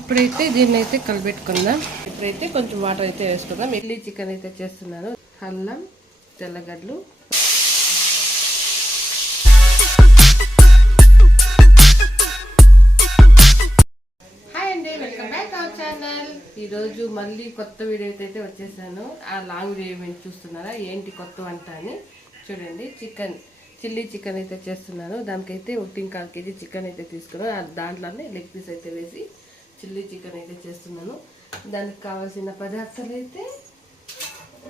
ఇప్పుడైతే దీన్ని అయితే కలిపెట్టుకుందాం. ఇప్పుడైతే కొంచెం వాటర్ అయితే వేసుకుందాం. చిల్లీ చికెన్ అయితే చేస్తున్నాను. అల్లం, తెల్లగడ్డలు, ఈరోజు మళ్ళీ కొత్త వీడియో అయితే వచ్చేసాను. ఆ లాంగ్ వీడియో మీరు చూస్తున్నారా ఏంటి కొత్త వంట అని చూడండి. చిల్లీ చికెన్ అయితే చేస్తున్నాను. దానికైతే 1.25 kg చికెన్ అయితే తీసుకున్నాను. దాంట్లోనే లెగ్ పీస్ అయితే వేసి చిల్లీ చికెన్ అయితే చేస్తున్నాను. దానికి కావాల్సిన పదార్థాలు అయితే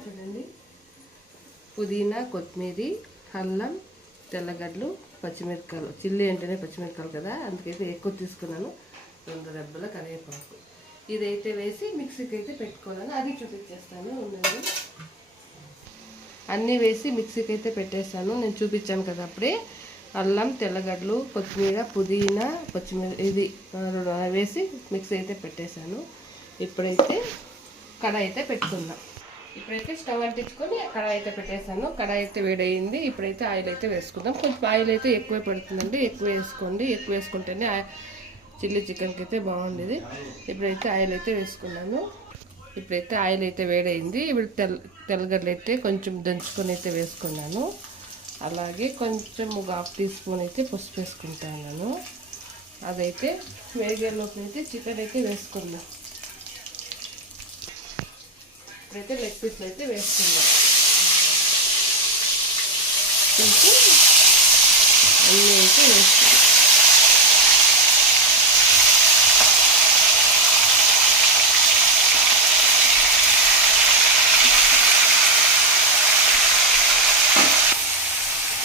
చూడండి. పుదీనా, కొత్తిమీర, అల్లం, తెల్లగడ్డలు, పచ్చిమిరపకాయలు. చిల్లీ అంటేనే పచ్చిమిరపకాయలు కదా, అందుకైతే ఎక్కువ తీసుకున్నాను. 2 రెబ్బల కరివేపాకు ఇదైతే వేసి మిక్సీకి అయితే పెట్టుకోవాలని అది చూపించేస్తాను. ఉన్నది అన్నీ వేసి మిక్సీకి అయితే పెట్టేస్తాను. నేను చూపించాను కదా అప్పుడే. అల్లం, తెల్లగడ్డలు, కొత్తిమీర, పుదీనా, పచ్చిమిరప ఇది వేసి మిక్సీ అయితే పెట్టేశాను. ఇప్పుడైతే కడాయి అయితే పెట్టుకుందాం. ఇప్పుడైతే స్టవ్ అంటించుకొని కడాయి అయితే పెట్టేశాను. కడాయి అయితే వేడయింది. ఇప్పుడైతే ఆయిల్ అయితే వేసుకుందాం. కొంచెం ఆయిల్ అయితే ఎక్కువ పెడుతుందండి. ఎక్కువ వేసుకోండి. ఎక్కువ వేసుకుంటేనే చిల్లీ చికెన్కి అయితే బాగుండేది. ఇప్పుడైతే ఆయిల్ అయితే వేసుకున్నాను. ఇప్పుడైతే ఆయిల్ అయితే వేడైంది. ఇప్పుడు తెల్లగడ్డలు అయితే కొంచెం దంచుకొని అయితే వేసుకున్నాను. అలాగే కొంచెం 1/2 టీ స్పూన్ అయితే పసుపు వేసుకుంటాను. అదైతే వేగేలోపు అయితే చికెన్ అయితే వేసుకున్నాం. ఇప్పుడైతే లెగ్ పీస్లు అయితే వేసుకుందాం. అన్నీ అయితే వేసుకుందాం.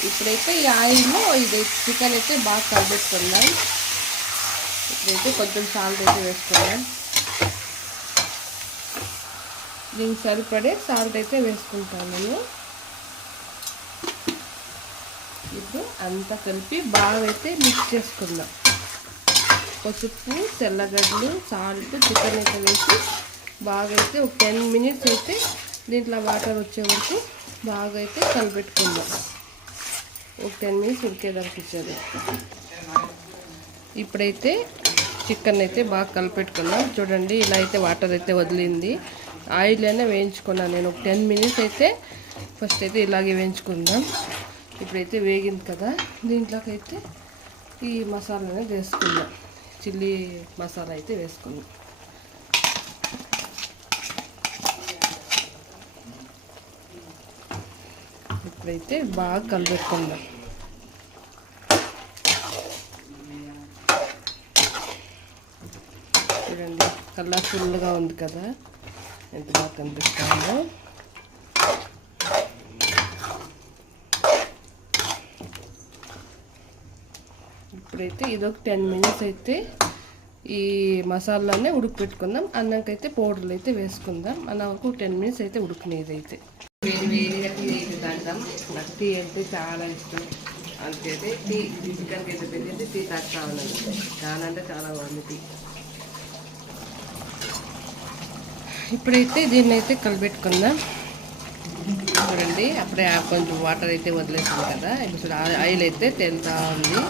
ఇప్పుడైతే ఈ ఆయిల్లో ఇది చికెన్ అయితే బాగా కలిపెట్టుకుందాం. ఇప్పుడైతే కొంచెం సాల్ట్ అయితే వేసుకుందాం. దీనికి సరిపడే సాల్ట్ అయితే వేసుకుంటాను నేను. ఇప్పుడు అంతా కలిపి బాగా అయితే మిక్స్ చేసుకుందాం. పసుపు, తెల్లగడ్డలు, సాల్ట్, చికెన్ అయితే వేసి బాగా అయితే ఒక 10 minutes అయితే దీంట్లో వాటర్ వచ్చే వరకు బాగా అయితే కలిపెట్టుకుందాం. ఒక 10 minutes ఉడికేదానికి ఇచ్చేది. ఇప్పుడైతే చికెన్ అయితే బాగా కలిపెట్టుకున్నాం. చూడండి ఇలా అయితే వాటర్ అయితే వదిలింది. ఆయిల్ అయినా వేయించుకున్నాను నేను. ఒక 10 minutes అయితే ఫస్ట్ అయితే ఇలాగే వేయించుకుందాం. ఇప్పుడైతే వేగింది కదా, దీంట్లోకి అయితే ఈ మసాలానే వేసుకుందాం. చిల్లీ మసాలా అయితే వేసుకుందాం. ఇప్పుడైతే బాగా కలిపెట్టుకుందాం. చూడండి కలర్ఫుల్గా ఉంది కదా, ఎంత బాగా కనిపిస్తుందో. ఇప్పుడైతే ఇదొక 10 minutes అయితే ఈ మసాలానే ఉడకపెట్టుకుందాం. అన్నంకైతే పౌడర్లు అయితే వేసుకుందాం. అన్న వరకు 10 minutes అయితే ఉడికినది. అయితే వేడిగా టీ అయితే తాగుతాం. నాకు టీ అంటే చాలా ఇష్టం. అంతే టీ చికెన్కి అయితే పెట్టేసి టీ తాగుతా ఉన్నాను. చాలా అంటే చాలా బాగుంది టీ. ఇప్పుడైతే దీన్ని అయితే కలిపెట్టుకుందాం. చూడండి అప్పుడే కొంచెం వాటర్ అయితే వదిలేసాం కదా. ఇప్పుడు ఆయిల్ అయితే తేలుతూ ఉంది.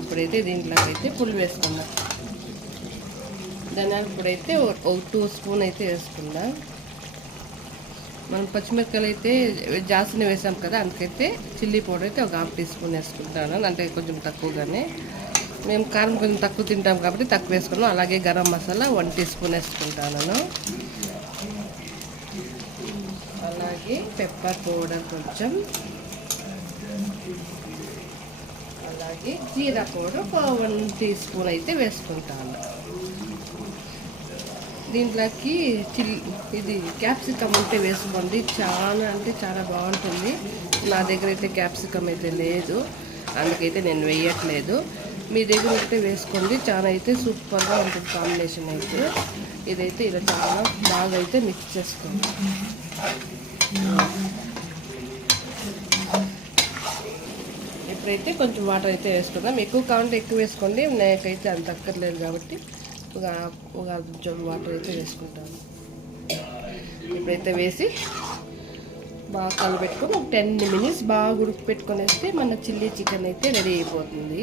ఇప్పుడైతే దీంట్లోకి అయితే పులి వేసుకుందాం. ధనియాల పొడి అయితే ఒక 2 స్పూన్ అయితే వేసుకుందాం. మనం పచ్చిమిరపకాయలు అయితే జాస్తిని వేసాం కదా, అందుకైతే చిల్లీ పౌడర్ అయితే ఒక 1/2 టీ స్పూన్ వేసుకుంటాను. అంటే కొంచెం తక్కువగానే. మేము కారం కొంచెం తక్కువ తింటాం కాబట్టి తక్కువ వేసుకున్నాం. అలాగే గరం మసాలా 1 టీ స్పూన్ వేసుకుంటాను. అలాగే పెప్పర్ పౌడర్ కొంచెం, అలాగే జీరా పౌడర్ 1 టీ స్పూన్ అయితే వేసుకుంటాను. దీంట్లోకి ఇది క్యాప్సికమ్ ఉంటే వేసుకోండి. చాలా అంటే చాలా బాగుంటుంది. నా దగ్గర అయితే క్యాప్సికమ్ అయితే లేదు, అందుకైతే నేను వేయట్లేదు. మీ దగ్గర ఉంటే వేసుకోండి. చాలా అయితే సూపర్గా ఉంటుంది కాంబినేషన్ అయితే. ఇదైతే ఇలా చాలా బాగా అయితే మిక్స్ చేసుకోండి. ఇప్పుడైతే కొంచెం వాటర్ అయితే వేసుకుందాం. ఎక్కువ కావాలంటే ఎక్కువ వేసుకోండి. నాకైతే అంత అక్కర్లేదు కాబట్టి ఒక కొంచెం వాటర్ అయితే వేసుకుంటాను. ఇప్పుడైతే వేసి బాగా కలిపెట్టుకొని ఒక 10 minutes బాగా ఉడికి పెట్టుకొని వేస్తే మన చిల్లీ చికెన్ అయితే రెడీ అయిపోతుంది.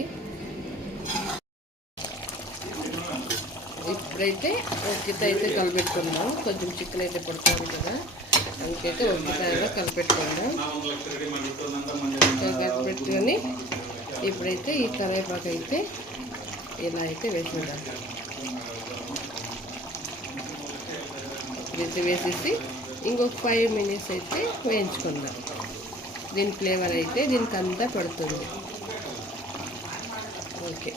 ఇప్పుడైతే ఒక్కిత అయితే కలిపెట్టుకుందాం. కొంచెం చికెన్ అయితే పడుతుంది కదా, అందుకైతే ఒక్కితాయిలో కలిపెట్టుకుందాం. కలిపెట్టుకొని ఇప్పుడైతే ఈ కరివేపాకు అయితే ఇలా అయితే వేసేద్దాం. ఇప్పుడైతే వేసేసి ఇంకొక 5 minutes అయితే వేయించుకుందాం. దీని ఫ్లేవర్ అయితే దీనికి అంతా పడుతుంది. ఓకే,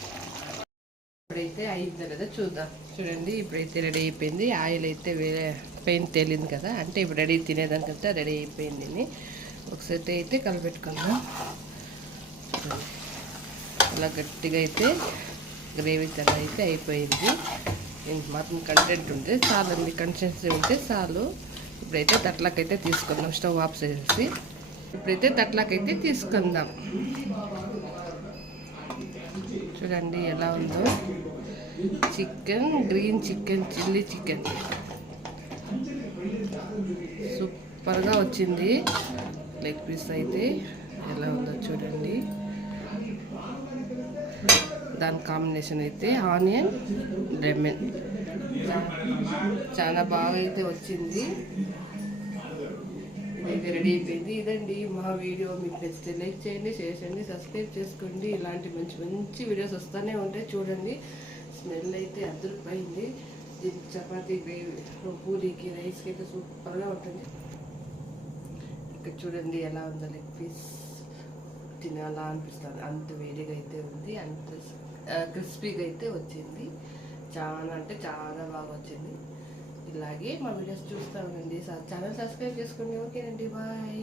ఇప్పుడైతే అయిపోయింది కదా, చూద్దాం. చూడండి, ఇప్పుడైతే రెడీ అయిపోయింది. ఆయిల్ అయితే వేరే పైన తేలింది కదా, అంటే ఇప్పుడు రెడీ తినేదానికంతా రెడీ అయిపోయింది. ఒకసారి అయితే కలిపెట్టుకుందాం. అలా గట్టిగా అయితే గ్రేవీ తల అయితే అయిపోయింది. మాత్రం కంటెంట్ ఉంటే చాలండి, కన్సిస్టెన్సీ ఉంటే చాలు. ఇప్పుడైతే తట్లకైతే తీసుకుందాం. స్టవ్ ఆఫ్ చేసి ఇప్పుడైతే తట్లకైతే తీసుకుందాం. చూడండి ఎలా ఉందో. Chicken, green chicken, chilli chicken సూపర్గా వచ్చింది. లెగ్ పీస్ అయితే ఎలా ఉందో చూడండి. దాని కాంబినేషన్ అయితే ఆనియన్, లెమన్ చాలా బాగా అయితే వచ్చింది. ఇదైతే రెడీ అయిపోయింది. ఇదండి మా వీడియో. మీకు నచ్చితే లైక్ చేయండి, షేర్ చేయండి, సబ్స్క్రైబ్ చేసుకోండి. ఇలాంటి మంచి మంచి వీడియోస్ వస్తూనే ఉంటాయి. చూడండి, స్మెల్ అయితే అద్దరిపోయింది. దీనికి చపాతీ, పూరీకి, రైస్కి అయితే సూపర్గా ఉంటుంది. ఇక్కడ చూడండి ఎలా ఉందో. లెగ్ పీస్ తినాలా అనిపిస్తుంది, అంత వేడిగా అయితే ఉంది, అంత క్రిస్పీగా అయితే వచ్చింది. చాలా అంటే చాలా బాగా వచ్చింది. ఇలాగే మా వీడియోస్ చూస్తూ ఉండండి. ఛానల్ సబ్స్క్రైబ్ చేసుకోండి. ఓకేనండి, బాయ్.